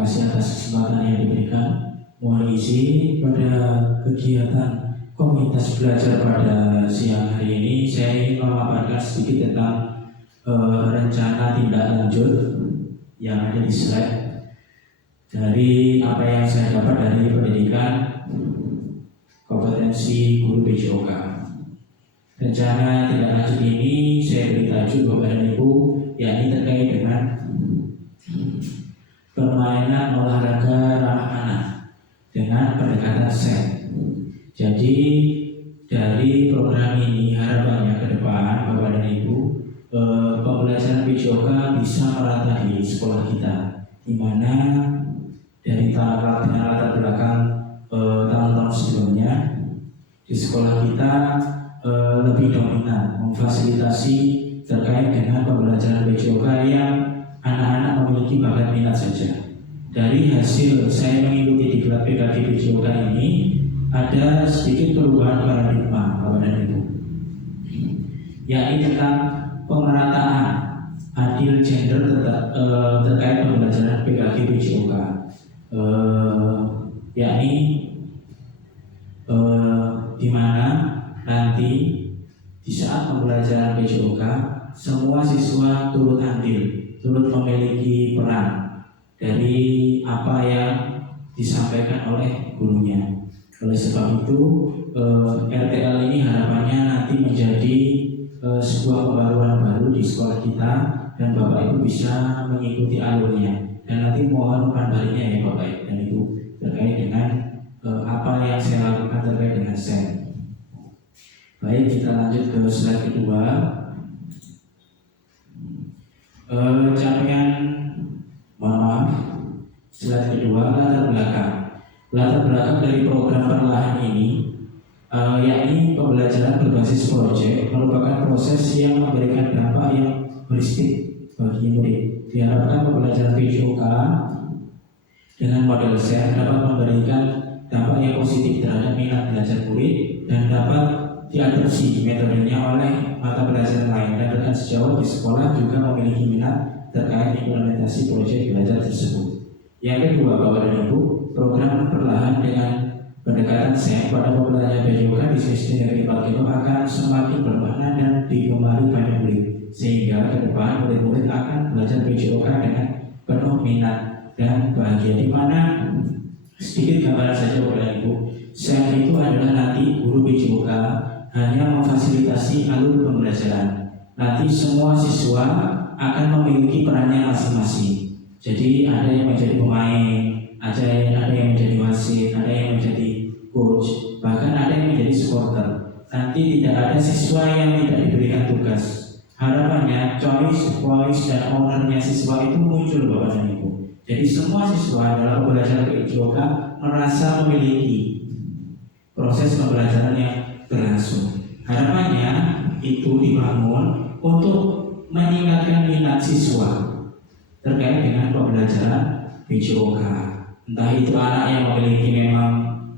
kasih atas kesempatan yang diberikan. Mohon izin pada kegiatan komunitas belajar pada siang hari ini saya ingin memaparkan sedikit tentang rencana tindak lanjut yang ada di slide dari apa yang saya dapat dari pendidikan kompetensi guru PJOK. Rencana tindak lanjut ini saya beri tajuk Bapak dan Ibu, yakni terkait dengan permainan olahraga ramah anak dengan pendekatan SEN. Jadi dari program ini harapannya ke depan Bapak dan Ibu pembelajaran PJOK bisa merata di sekolah kita, di mana dari latar belakang tahun-tahun sebelumnya di sekolah kita lebih dominan memfasilitasi terkait dengan pembelajaran PJOK yang anak-anak memiliki bakat minat saja. Dari hasil saya mengikuti diklat PKG PJOK ini ada sedikit perubahan paradigma Bapak dan Ibu, yakni tentang pemerataan adil gender terkait pembelajaran PKG PJOK, yakni di mana nanti di saat pembelajaran PJOK semua siswa turut andil, turut memiliki peran dari apa yang disampaikan oleh gurunya. Oleh sebab itu RTL ini harapannya nanti menjadi sebuah pembaruan baru di sekolah kita dan Bapak Ibu bisa mengikuti alurnya. Dan nanti mohon kabarnya ya Bapak dan Ibu terkait dengan apa yang saya lakukan terkait dengan SEN. Baik, kita lanjut ke slide kedua. Capaian, mohon maaf, slide kedua, latar belakang dari program perlahan ini yakni pembelajaran berbasis proyek merupakan proses yang memberikan dampak yang holistik bagi murid. Diharapkan pembelajaran PJOK dengan model SEN dapat memberikan dampak yang positif terhadap minat belajar murid dan dapat diadopsi metodenya oleh mata pelajaran lain, dan rekan sejawat di sekolah juga memiliki minat terkait implementasi proyek belajar tersebut. Yang kedua, Bapak dan Ibu, program perlahan dengan pendekatan SEN pada pembelajaran PJOK di SD Negeri 4 Kilo akan semakin bermakna dan digemari banyak murid, sehingga ke depan murid-murid akan belajar PJOK dengan penuh minat dan bahagia. Di mana sedikit gambaran saja Bapak dan Ibu, SEN itu adalah nanti guru PJOK hanya memfasilitasi alur pembelajaran. Nanti semua siswa akan memiliki perannya masing-masing. Jadi ada yang menjadi pemain, ada yang menjadi wasit, ada yang menjadi coach, bahkan ada yang menjadi supporter. Nanti tidak ada siswa yang tidak diberikan tugas. Harapannya voice dan ownernya siswa itu muncul Bapak dan Ibu. Jadi semua siswa dalam pembelajaran PJOK merasa memiliki proses pembelajaran yang berlangsung. Harapannya itu dibangun untuk meningkatkan minat siswa terkait dengan pembelajaran PJOK. Entah itu anak yang memang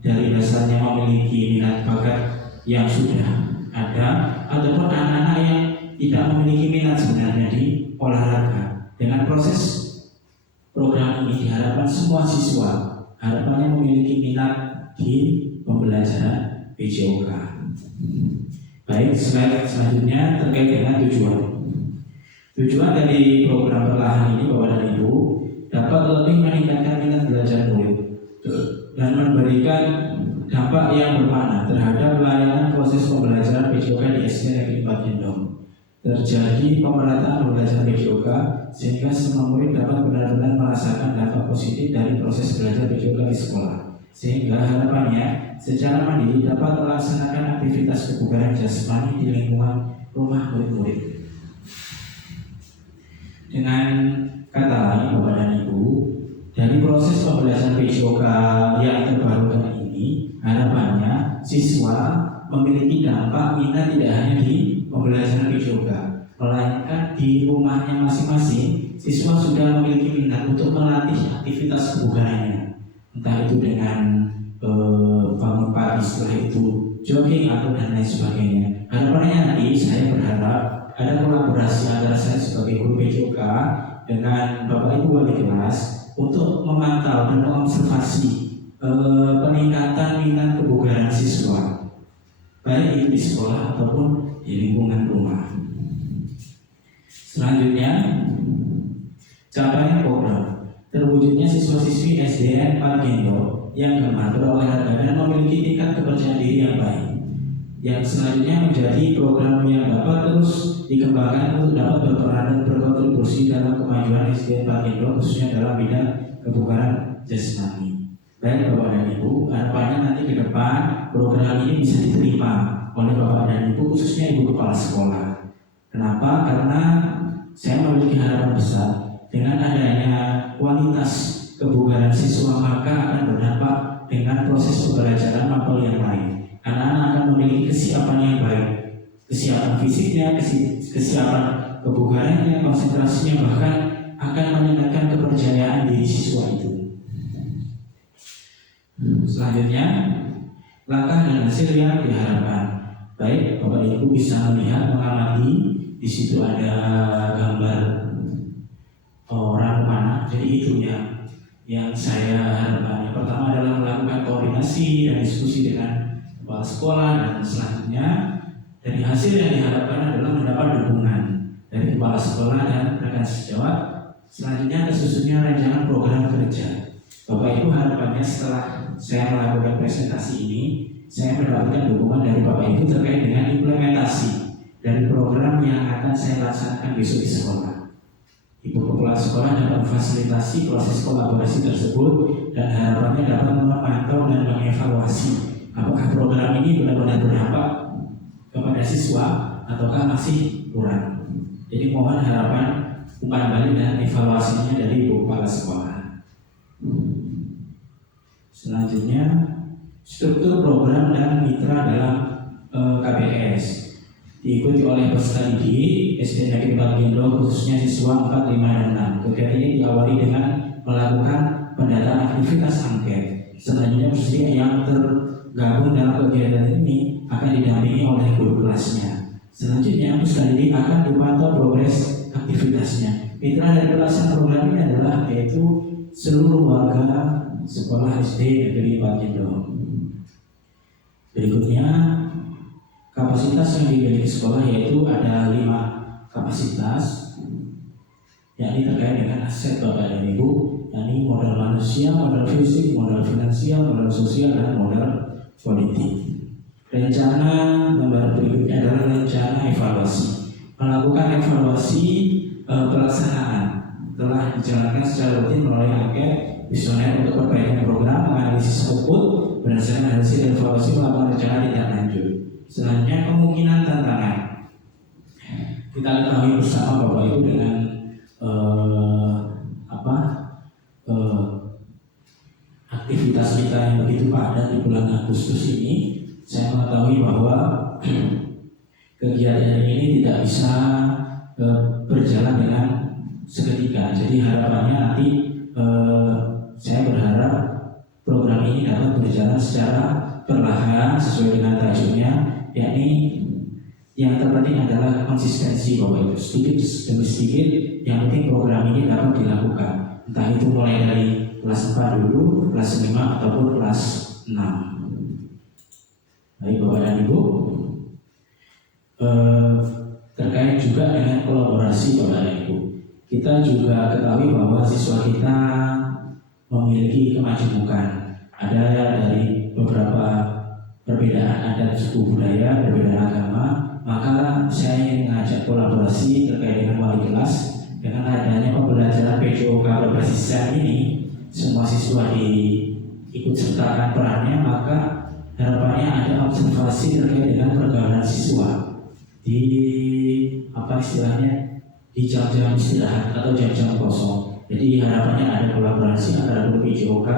dari dasarnya memiliki minat bakat yang sudah ada, ataupun anak-anak yang tidak memiliki minat sebenarnya di olahraga. Dengan proses program ini diharapkan semua siswa harapannya memiliki minat di pembelajaran PJOK. Baik, slide selanjutnya terkait dengan tujuan. Tujuan dari program perlahan ini Bapak dan Ibu dapat lebih meningkatkan minat belajar murid dan memberikan dampak yang bermakna terhadap pelayanan proses pembelajaran PJOK di SD Negeri 4 Kendong. Terjadi pemerataan pembelajaran PJOK sehingga semua murid dapat benar-benar merasakan dampak positif dari proses belajar PJOK di sekolah, sehingga harapannya secara mandiri dapat melaksanakan aktivitas kebugaran jasmani di lingkungan rumah murid-murid. Dengan kata lain Bapak dan Ibu, dari proses pembelajaran PJOK yang terbarukan ini harapannya siswa memiliki dampak minat tidak hanya di pembelajaran PJOK, melainkan di rumahnya masing-masing siswa sudah memiliki minat untuk melatih aktivitas kebugarannya, entah itu dengan bangun pagi, setelah itu jogging atau dan lain sebagainya. Harapannya nanti saya berharap ada kolaborasi antara saya sebagai guru PJOK dengan Bapak Ibu wali kelas untuk memantau dan mengobservasi peningkatan minat kebugaran siswa, baik itu di sekolah ataupun di lingkungan rumah. Selanjutnya, capaian program terwujudnya siswa-siswi SDN Parkindo yang gemar berolahraga dan memiliki tingkat kepercayaan diri yang baik. Yang selanjutnya menjadi program yang dapat terus dikembangkan untuk dapat berperan dan berkontribusi dalam kemajuan SDN Parkindo khususnya dalam bidang kebugaran jasmani. Baik Bapak dan Ibu, harapannya nanti ke depan program ini bisa diterima oleh Bapak dan Ibu, khususnya Ibu Kepala Sekolah. Kenapa? Karena saya memiliki harapan besar dengan adanya kualitas kebugaran siswa maka akan berdampak dengan proses pembelajaran mapel yang lain. Anak-anak akan memiliki kesiapan yang baik, kesiapan fisiknya, kesiapan kebugarannya, konsentrasinya, bahkan akan meningkatkan kepercayaan diri siswa itu. Selanjutnya, langkah dan hasil yang diharapkan. Baik, Bapak Ibu bisa melihat, mengamati, di situ ada gambar orang mana. Jadi itu yang saya harapkan. Yang pertama adalah melakukan koordinasi dan diskusi dengan kepala sekolah, dan selanjutnya dari hasil yang diharapkan adalah mendapat dukungan dari kepala sekolah dan rekan sejawat. Selanjutnya tersusunnya rancangan program kerja. Bapak Ibu, harapannya setelah saya melakukan presentasi ini, saya mendapatkan dukungan dari Bapak Ibu terkait dengan implementasi dari program yang akan saya laksanakan besok di sekolah. Ibu kepala sekolah dapat memfasilitasi proses kolaborasi tersebut dan harapannya dapat memantau dan mengevaluasi apakah program ini benar-benar berdampak kepada siswa ataukah masih kurang. Jadi mohon harapan umpan balik dan evaluasinya dari Ibu kepala sekolah. Selanjutnya, struktur program dan mitra dalam KBS diikuti oleh peserta didik SD Negeri Parkindo khususnya siswa 4, 5, dan 6. Kegiatan ini diawali dengan melakukan pendataan aktivitas angket. Selanjutnya peserta yang tergabung dalam kegiatan ini akan didampingi oleh guru kelasnya. Selanjutnya peserta didik akan dipantau progres aktivitasnya. Mitra dari pelaksanaan program ini adalah yaitu seluruh warga sekolah SD Negeri Parkindo. Berikutnya, kapasitas yang dimiliki sekolah yaitu ada 5 kapasitas, yakni terkait dengan aset Bapak dan Ibu, yakni modal manusia, modal fisik, modal finansial, modal sosial, dan modal politik. Rencana gambar berikutnya adalah rencana evaluasi. Melakukan evaluasi pelaksanaan telah dijalankan secara rutin melalui angket visioner untuk perbaikan program, menganalisis output, berdasarkan hasil evaluasi melakukan rencana tindak lanjut. Selanjutnya kemungkinan tantangan. Kita ketahui bersama Bapak Ibu dengan aktivitas kita yang begitu padat di bulan Agustus ini, saya mengetahui bahwa kegiatan ini tidak bisa berjalan dengan seketika. Jadi harapannya nanti saya berharap program ini dapat berjalan secara perlahan sesuai dengan tajuknya, yakni yang terpenting adalah konsistensi Bapak Ibu. Sedikit demi sedikit, yang penting program ini dapat dilakukan. Entah itu mulai dari kelas 4 dulu, kelas 5 ataupun kelas 6. Baik Bapak dan Ibu, terkait juga dengan kolaborasi Bapak dan Ibu, kita juga ketahui bahwa siswa kita memiliki kemajemukan. Ada dari beberapa perbedaan adat, suku budaya, perbedaan agama, maka saya ingin mengajak kolaborasi terkait dengan wali kelas. Dengan adanya pembelajaran PJOK berbasis SEM ini, semua siswa diikut sertakan perannya, maka harapannya ada observasi terkait dengan pergaulan siswa di di jam-jam istirahat atau jam-jam kosong. Jadi harapannya ada kolaborasi antara guru PJOK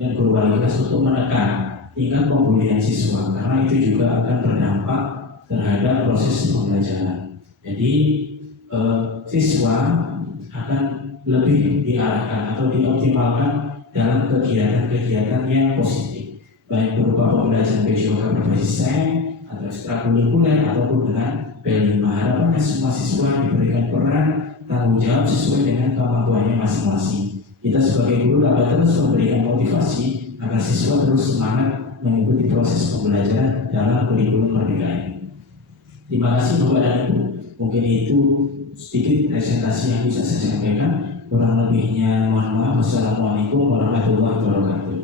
dan guru wali kelas untuk menekan tingkat pembulian siswa, karena itu juga akan berdampak terhadap proses pembelajaran. Jadi siswa akan lebih diarahkan atau dioptimalkan dalam kegiatan-kegiatan yang positif, baik berupa pembelajaran PJOK berbasis SEM atau ekstrakurikuler ataupun dengan P5. Harapannya semua siswa diberikan peran tanggung jawab sesuai dengan kemampuannya masing-masing. Kita sebagai guru dapat terus memberikan motivasi agar siswa terus semangat mengikuti proses pembelajaran dalam kurikulum Merdeka ini. Terima kasih Bapak dan Ibu. Mungkin itu sedikit presentasi yang bisa saya sampaikan. Kurang lebihnya mohon maaf. Wassalamualaikum warahmatullahi wabarakatuh.